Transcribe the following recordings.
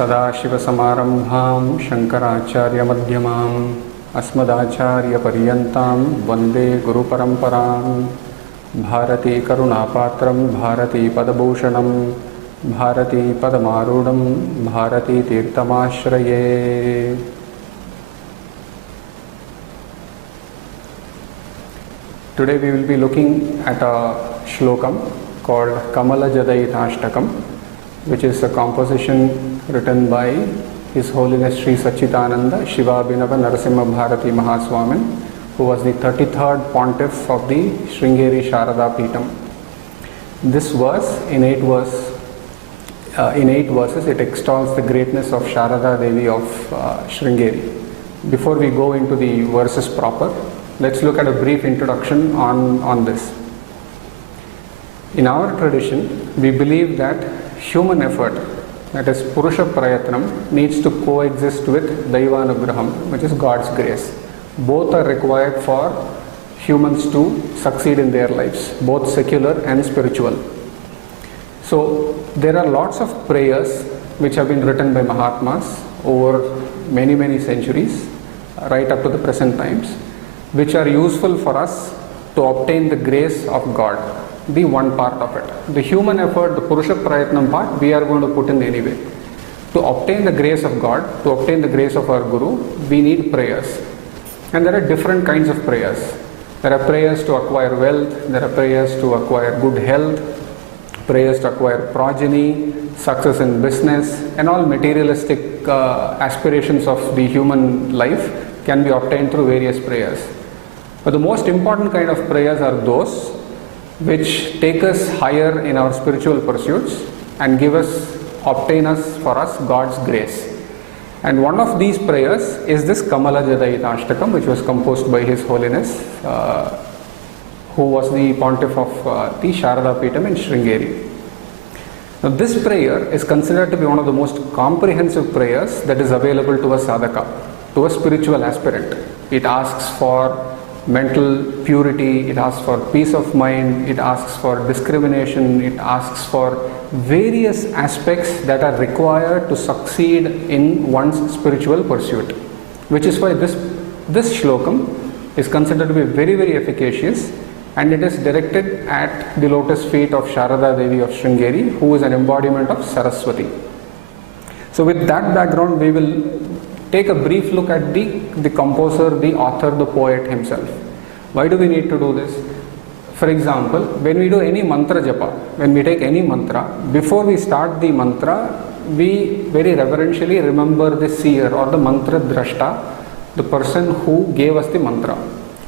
सदाशिवसमारम्भां शङ्कराचार्यमध्यमाम् अस्मदाचार्यपर्यन्तां वन्दे गुरुपरम्परां Bharti करुणापात्रं Bharti पदभूषणं Bharti पदमारूढं Bharti तीर्थमाश्रये. Today we will be looking at a shlokam called Kamalaja Dayitashtakam, which is a composition written by His Holiness Sri Satchitananda, Shivabhinava Nrisimha Bharathi Mahaswamin, who was the 33rd Pontiff of the Sringeri Sharada Peetham. This verse, in 8 verses, it extols the greatness of Sharada Devi of Sringeri. Before we go into the verses proper, let's look at a brief introduction on this. In our tradition, we believe that human effort, that is Purusha Prayatnam, needs to coexist with Daivanugraham, which is God's grace. Both are required for humans to succeed in their lives, both secular and spiritual. So there are lots of prayers which have been written by Mahatmas over many centuries, right up to the present times, which are useful for us to obtain the grace of God, the one part of it. The human effort, the Purusha Prayatnam part, we are going to put in anyway. To obtain the grace of God, to obtain the grace of our Guru, we need prayers. And there are different kinds of prayers. There are prayers to acquire wealth, there are prayers to acquire good health, prayers to acquire progeny, success in business, and all materialistic aspirations of the human life can be obtained through various prayers. But the most important kind of prayers are those which take us higher in our spiritual pursuits and obtain us for us God's grace. And one of these prayers is this Kamalaja Dayitashtakam, which was composed by His Holiness, who was the Pontiff of the Sharada Peetham in Sringeri. Now this prayer is considered to be one of the most comprehensive prayers that is available to a sadhaka, to a spiritual aspirant. It asks for mental purity, it asks for peace of mind, it asks for discrimination, it asks for various aspects that are required to succeed in one's spiritual pursuit. Which is why this shlokam is considered to be very efficacious, and it is directed at the lotus feet of Sharada Devi of Sringeri, who is an embodiment of Saraswati. So with that background, we will take a brief look at the composer, the author, the poet himself. Why do we need to do this? For example, when we do any mantra japa, when we take any mantra, before we start the mantra, we very reverentially remember the seer or the mantra drashta, the person who gave us the mantra,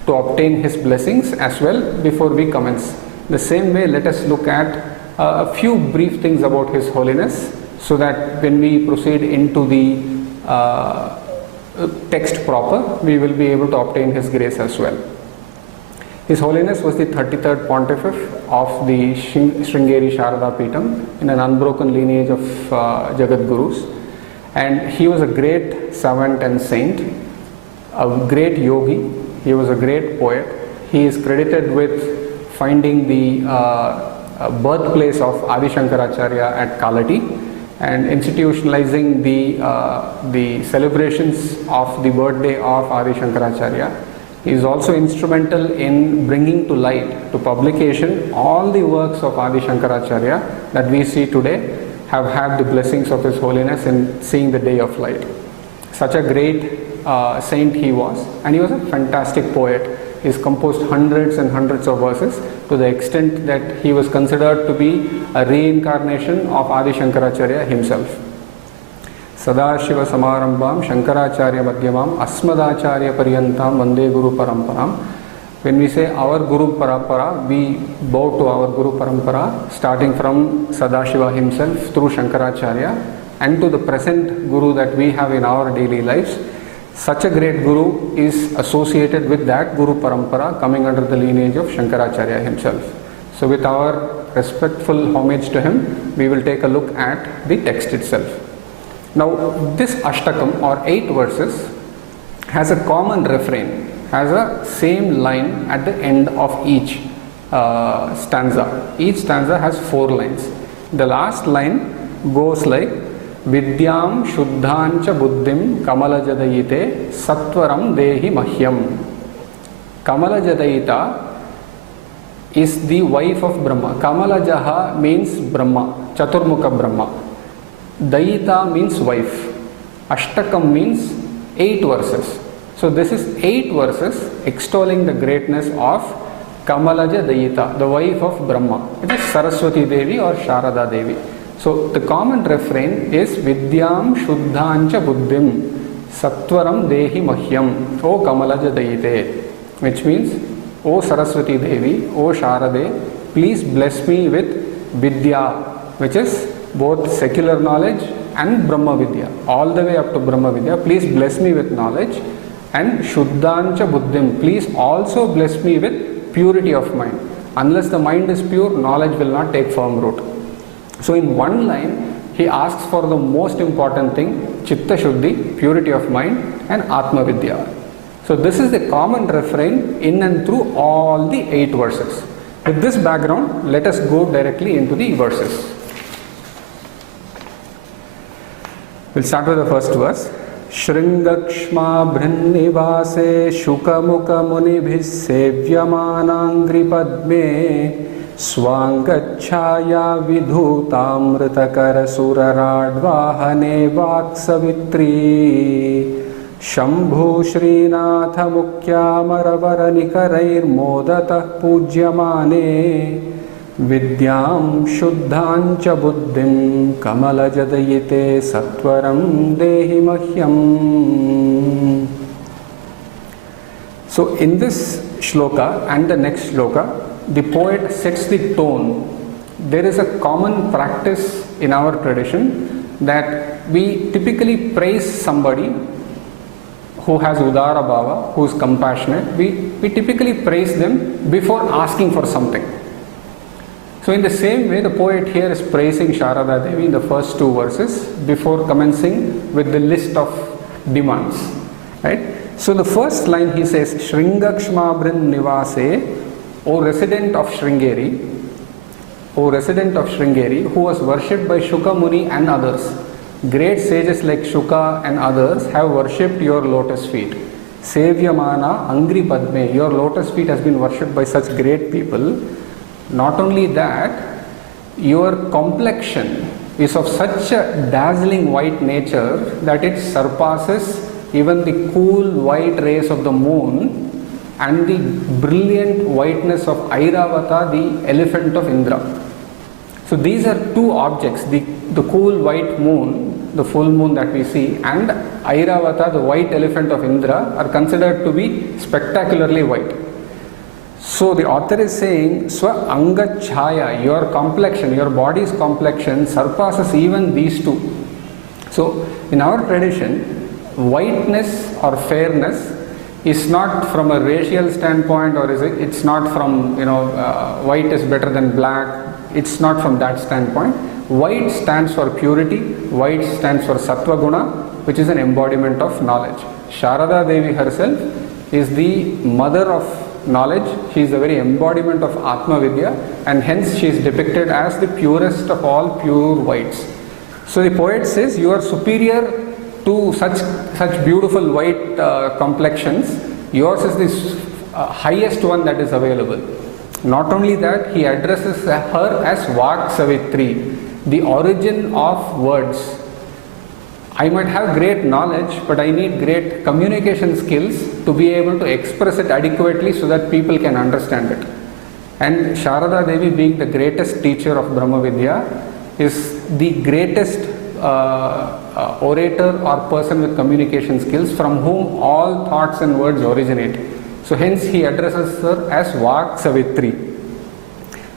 to obtain his blessings as well before we commence. The same way, let us look at a few brief things about His Holiness, so that when we proceed into the text proper, we will be able to obtain his grace as well. His Holiness was the 33rd Pontiff of the Sringeri Sharada Peetham in an unbroken lineage of Jagat Gurus, and he was a great savant and saint, a great yogi, he was a great poet. He is credited with finding the birthplace of Adi Shankaracharya at Kalati, and institutionalizing the celebrations of the birthday of Adi Shankaracharya. He is also instrumental in bringing to light, to publication, all the works of Adi Shankaracharya that we see today have had the blessings of His Holiness in seeing the day of light. Such a great saint he was, and he was a fantastic poet. He has composed hundreds and hundreds of verses, to the extent that he was considered to be a reincarnation of Adi Shankaracharya himself. Sadashiva Samarambham Shankaracharya Madhyamam Asmadacharya Paryantam Vande Guru Paramparam. When we say our Guru Parampara, we bow to our Guru Parampara, starting from Sadashiva himself through Shankaracharya and to the present Guru that we have in our daily lives. Such a great Guru is associated with that Guru Parampara coming under the lineage of Shankaracharya himself. So with our respectful homage to him, we will take a look at the text itself. Now this Ashtakam, or 8 verses, has a common refrain, has a same line at the end of each stanza. Each stanza has 4 lines. The last line goes like Vidyam Shuddhancha Buddhim Kamalaja Dayite Sattvaram Dehi Mahyam. Kamalaja Dayita is the wife of Brahma. Kamalajaha means Brahma, Chaturmukha Brahma. Dayita means wife. Ashtakam means 8 verses. So this is 8 verses extolling the greatness of Kamalaja Dayita, the wife of Brahma. It is Saraswati Devi or Sharada Devi. So the common refrain is Vidyam Shuddhancha Buddhim Sattvaram Dehi Mahyam. O Kamalaja Dayite, which means, O Saraswati Devi, O Sharade, please bless me with Vidya, which is both secular knowledge and Brahma Vidya, all the way up to Brahma Vidya. Please bless me with knowledge. And Shuddhancha Buddhim, please also bless me with purity of mind. Unless the mind is pure, knowledge will not take firm root. So in one line, he asks for the most important thing, Chitta Shuddhi, purity of mind, and Atma Vidya. So this is the common refrain in and through all the 8 verses. With this background, let us go directly into the verses. We'll start with the first verse. Shringakshma Bhrannivase Shukamukha Munibhis Sevyamanaangri Padme Swangachaya Vidhutamritakara Suraradvahane Vaksavitri Shambhu Srinatha Mukyamaravaranikarayir Modatah Pujyamane Vidyam Shuddhancha Buddhim Kamalaja Dayite Sattvaram Dehi Mahyam. So in this shloka and the next shloka, the poet sets the tone. There is a common practice in our tradition that we typically praise somebody who has Udara Bhava, who is compassionate. We typically praise them before asking for something. So in the same way, the poet here is praising Sharada Devi in the first 2 verses before commencing with the list of demands. Right? So the first line he says, Shringakshma Brin Nivase, O resident of Sringeri, O resident of Sringeri, who was worshipped by Shuka Muni and others. Great sages like Shuka and others have worshipped your lotus feet. Sevyamana Angri Padme, your lotus feet has been worshipped by such great people. Not only that, your complexion is of such a dazzling white nature that it surpasses even the cool white rays of the moon and the brilliant whiteness of Airavata, the elephant of Indra. So these are 2 objects, the cool white moon, the full moon that we see, and Airavata, the white elephant of Indra, are considered to be spectacularly white. So the author is saying, Swa Anga Chaya, your complexion, your body's complexion surpasses even these 2. So in our tradition, whiteness or fairness is not from a racial standpoint, or it's not from, white is better than black. It's not from that standpoint. White stands for purity, white stands for Sattva Guna, which is an embodiment of knowledge. Sharada Devi herself is the mother of knowledge. She is the very embodiment of Atma Vidya, and hence she is depicted as the purest of all pure whites. So the poet says, you are superior to such beautiful white complexions. Yours is the highest one that is available. Not only that, he addresses her as Vak Savitri, the origin of words. I might have great knowledge, but I need great communication skills to be able to express it adequately so that people can understand it. And Sharada Devi, being the greatest teacher of Brahma Vidya, is the greatest orator or person with communication skills from whom all thoughts and words originate. So hence he addresses her as Vak Savitri.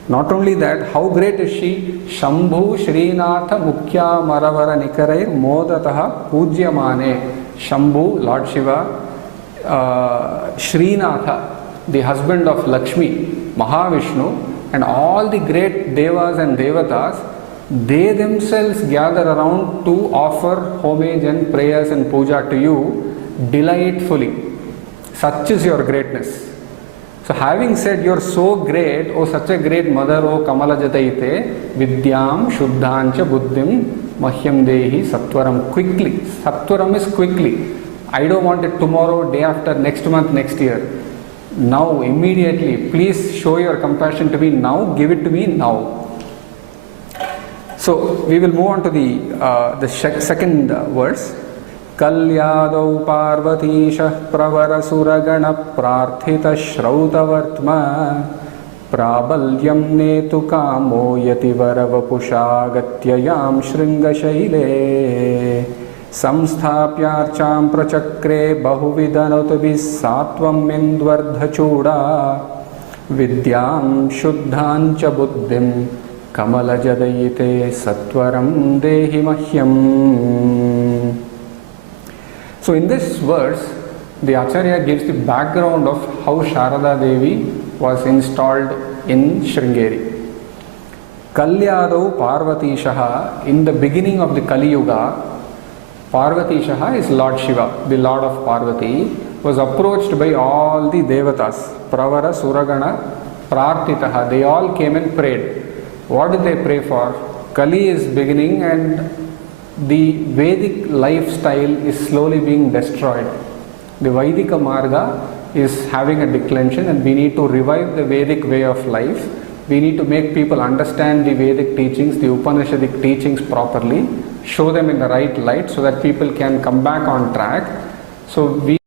Not only that, how great is she? Shambhu Srinatha Mukhya Maravara Nikarair Modataha Pujyamane. Shambhu, Lord Shiva, Srinatha, the husband of Lakshmi, Mahavishnu, and all the great Devas and Devatas, they themselves gather around to offer homage and prayers and puja to you delightfully. Such is your greatness. So having said you are so great, oh such a great mother, oh Kamalaja Dayite, Vidyam Shuddhancha Buddhim Mahyam Dehi Sattvaram. Quickly. Sattvaram is quickly. I don't want it tomorrow, day after, next month, next year. Now, immediately. Please show your compassion to me now. Give it to me now. So, we will move on to the second verse. Kalyadau Parvatisha Pravara Suragana Prarthita Shrautavartma Prabalyam Netu Kamo Yativaravapusha Gatyayam Shringashaile Samsthapyarcham Prachakre Bahuvidanotubis Satvam Indvardhachuda Vidyam Shuddhancha Buddhim Kamalaja Dayitashtakam Dehi Mahyam. So in this verse, the Acharya gives the background of how Sharada Devi was installed in Sringeri. Kalyadau Parvatishaha, in the beginning of the Kali Yuga, Parvatishaha is Lord Shiva, the Lord of Parvati, was approached by all the Devatas, Pravara, Suragana, Prarthitaha. They all came and prayed. What did they pray for? Kali is beginning and the Vedic lifestyle is slowly being destroyed. The Vaidika Marga is having a declension and we need to revive the Vedic way of life. We need to make people understand the Vedic teachings, the Upanishadic teachings properly, show them in the right light so that people can come back on track. So we